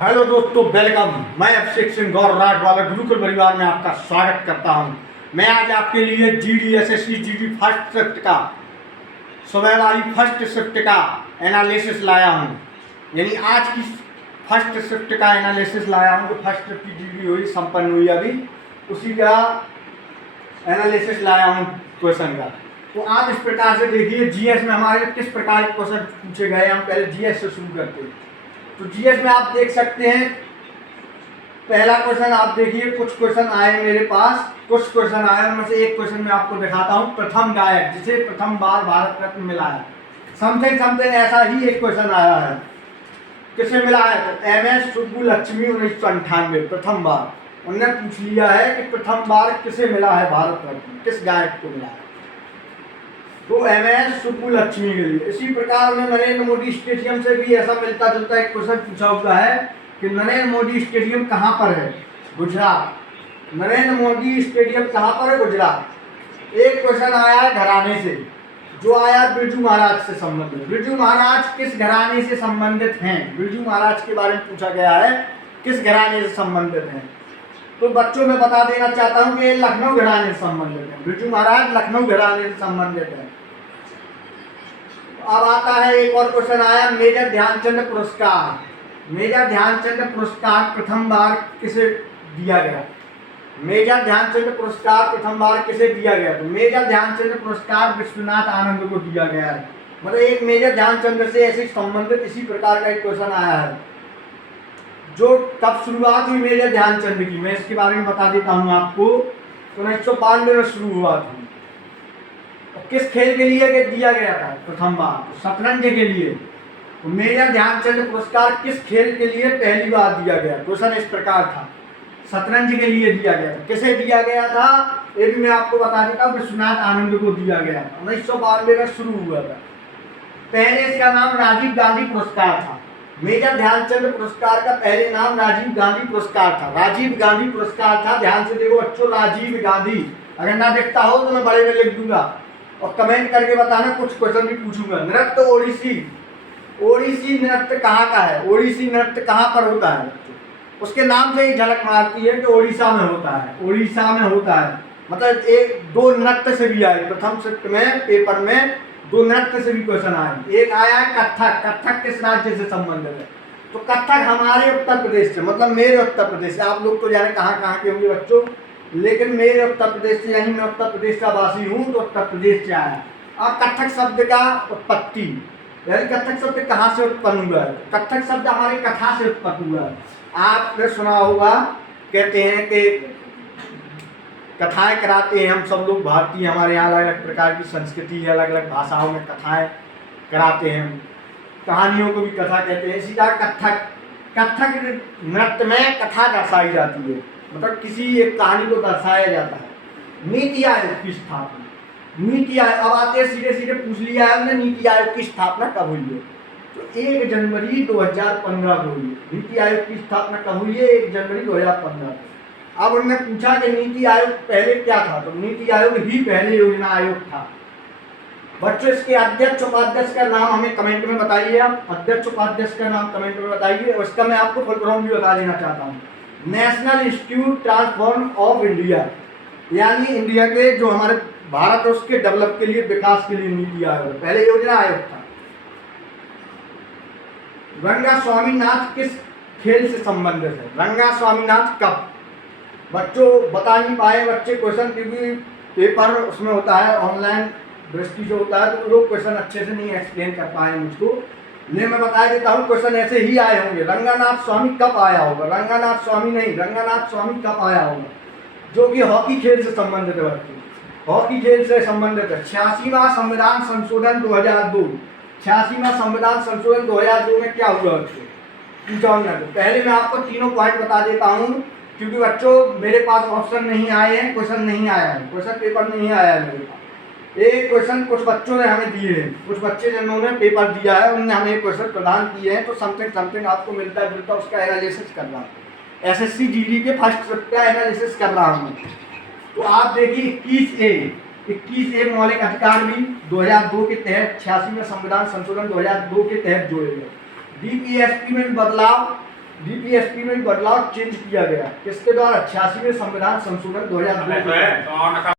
Hello दोस्तों, welcome. मैं अभिषेक सिंह गौर राठ वाला गुरुकुल परिवार में आपका स्वागत करता हूं। मैं आज आपके लिए GD SSC GD first shift का सुबह वाली फर्स्ट शिफ्ट का एनालिसिस लाया हूं। यानी आज की फर्स्ट शिफ्ट का एनालिसिस लाया हूं। जो फर्स्ट शिफ्ट की GD हुई संपन्न हुई अभी, उसी का एनालिसिस लाया हूं क्वेश्चन का। तो आप इस प्रकार से देखिए, GS में हमारे किस प्रकार के क्वेश्चन पूछे गए। हम पहले GS से शुरू करते हैं। तो GS में आप देख सकते हैं, पहला क्वेश्चन आप देखिए, कुछ क्वेश्चन आए मेरे पास, कुछ क्वेश्चन आए, उनमें से एक क्वेश्चन मैं आपको दिखाता हूं। प्रथम गायक जिसे प्रथम बार भारत रत्न मिला है, समथिंग ऐसा ही एक क्वेश्चन आया है। किसे मिला है? तो MS सुब्बुलक्ष्मी 1998 प्रथम बार उन्होंने पूछ लिया है कि प्रथम बार किसे मिला है भारत रत्न, किस गायक को मिला है। तो MS सुब्बुलक्ष्मी के लिए। इसी प्रकार में नरेंद्र मोदी स्टेडियम से भी ऐसा मिलता जुलता एक क्वेश्चन पूछा हुआ है कि नरेंद्र मोदी स्टेडियम कहाँ पर है? गुजरात। नरेंद्र मोदी स्टेडियम कहाँ पर है? गुजरात। एक क्वेश्चन आया है घराने से, जो आया बिरजू महाराज से संबंधित। बिरजू महाराज किस घराने से संबंधित हैं? बिरजू महाराज के बारे में पूछा गया है, किस घराने से संबंधित हैं। तो बच्चों में बता देना चाहता हूं कि ये लखनऊ घराने से संबंधित है। बिरजू महाराज लखनऊ घराने से संबंधित है। अब आता है एक और क्वेश्चन आया, मेजर ध्यानचंद पुरस्कार। मेजर ध्यानचंद पुरस्कार प्रथम बार किसे दिया गया? मेजर ध्यानचंद पुरस्कार प्रथम बार किसे दिया गया? तो मेजर ध्यानचंद पुरस्कार विश्वनाथ आनंद को दिया गया है। मतलब एक मेजर ध्यानचंद से ऐसे संबंधित इसी प्रकार का एक क्वेश्चन आया है। जो कब शुरुआत हुई मेजर ध्यानचंद की, मैं इसके बारे में बता देता हूँ आपको। 1992 में शुरू हुआ था। किस खेल के लिए दिया गया था प्रथम बार? तो शतरंज के लिए। तो मेजर ध्यानचंद पुरस्कार किस खेल के लिए पहली बार दिया गया? क्वेश्चन इस प्रकार था, शतरंज के लिए दिया गया था। किसे दिया गया था ये भी मैं आपको बता देता हूँ। विश्वनाथ आनंद को दिया गया था। 1992 में शुरू हुआ था। पहले इसका नाम राजीव गांधी पुरस्कार था। मेजर ध्यानचंद पुरस्कार का पहले नाम राजीव गांधी पुरस्कार था। राजीव गांधी पुरस्कार था। ध्यान से देखो बच्चों, राजीव गांधी। अगर ना देखता हो तो मैं बड़े में लिख दूंगा और कमेंट करके बताना, कुछ क्वेश्चन भी पूछूंगा। नृत्य ओडिसी। ओडिसी नृत्य कहाँ का है? ओडिसी नृत्य कहाँ पर होता है? उसके नाम से ही झलक मारती है कि ओडिशा में होता है। ओडिशा में होता है। मतलब एक दो नृत्य से भी आए प्रथम शिफ्ट में पेपर में, दो नृत्य से भी क्वेश्चन आए। एक आया है कथक। कथक किस राज्य से संबंधित है? तो कथक हमारे उत्तर प्रदेश से, मतलब मेरे उत्तर प्रदेश से। आप लोग तो जाने कहाँ के होंगे बच्चों, लेकिन मेरे उत्तर प्रदेश से, यानी मैं उत्तर प्रदेश का वासी हूँ, तो उत्तर प्रदेश से आया। अब कथक शब्द का उत्पत्ति, यानी कथक शब्द कहाँ से उत्पन्न हुआ है? कथक शब्द हमारे कथा से उत्पन्न हुआ है। आपने सुना होगा, कहते हैं कि कथाएं कराते हैं हम सब लोग भारतीय। हमारे यहाँ अलग अलग प्रकार की संस्कृति है, अलग अलग भाषाओं में कथाएं कराते हैं। कहानियों को भी कथा कहते हैं। इसी तरह कथक, कथक नृत्य में कथा दर्शाई जाती है, मतलब किसी एक कहानी को दर्शाया जाता है। नीति आयोग की स्थापना। नीति आयोग, अब आते सीधे सीधे पूछ लिया है हमने, नीति आयोग की स्थापना कब हुई है? तो 1 जनवरी 2015 को हुई है। नीति आयोग की स्थापना कब हुई है? 1 जनवरी 2015 को। अब उन्होंने पूछा कि नीति आयोग पहले क्या था? तो नीति आयोग ही पहले योजना आयोग था। बच्चों, इसके अध्यक्ष उपाध्यक्ष का नाम हमें कमेंट में बताइए। आप अध्यक्ष उपाध्यक्ष का नाम कमेंट में बताइए। उसका मैं आपको फुल फॉर्म भी बता देना चाहता हूँ। National institute transform of India, यानी इंडिया के जो हमारे भारत है उसके डेवलप के लिए, विकास के लिए नीति आयोग, पहले योजना आयोग था। रंगा स्वामीनाथ किस खेल से संबंधित है? रंगा स्वामीनाथ कब? बच्चों बता नहीं पाए बच्चे क्वेश्चन, क्योंकि पेपर उसमें होता है ऑनलाइन दृष्टि से होता है, तो लोग क्वेश्चन अच्छे से नहीं एक्सप्लेन कर पाए मुझको। ले मैं बता देता हूँ, क्वेश्चन ऐसे ही आए होंगे। रंगानाथ स्वामी कब आया होगा? रंगानाथ स्वामी नहीं, रंगानाथ स्वामी कब आया होगा? जो कि हॉकी खेल से संबंधित है बच्चों, हॉकी खेल से संबंधित है। 86वां संविधान संशोधन 2002। 86वां संविधान संशोधन 2002 में क्या हुआ बच्चों? पूछा हमने। तो पहले मैं आपको तीनों पॉइंट बता देता हूँ, क्योंकि बच्चों मेरे पास ऑप्शन नहीं आए हैं, क्वेश्चन नहीं आया है, क्वेश्चन पेपर नहीं आया है मेरे पास। एक क्वेश्चन कुछ बच्चों ने हमें दिए हैं, कुछ बच्चे जिन्होंने पेपर दिया है उन्होंने हमें क्वेश्चन प्रदान किए हैं, तो समथिंग आपको मिलता जुलता उसका एनालिसिस कर रहा हूँ। SSC GD के फर्स्ट शिफ्ट का एनालिसिस कर रहा हूँ। तो आप देखिए 21A मौलिक अधिकार भी 2002 के तहत 86वें संविधान संशोधन 2002 के तहत जोड़े गए। DPSP में बदलाव डीपीएसपी में भी बदलाव चेंज किया गया। किसके द्वारा? 86वें संविधान संशोधन 2002 के द्वारा।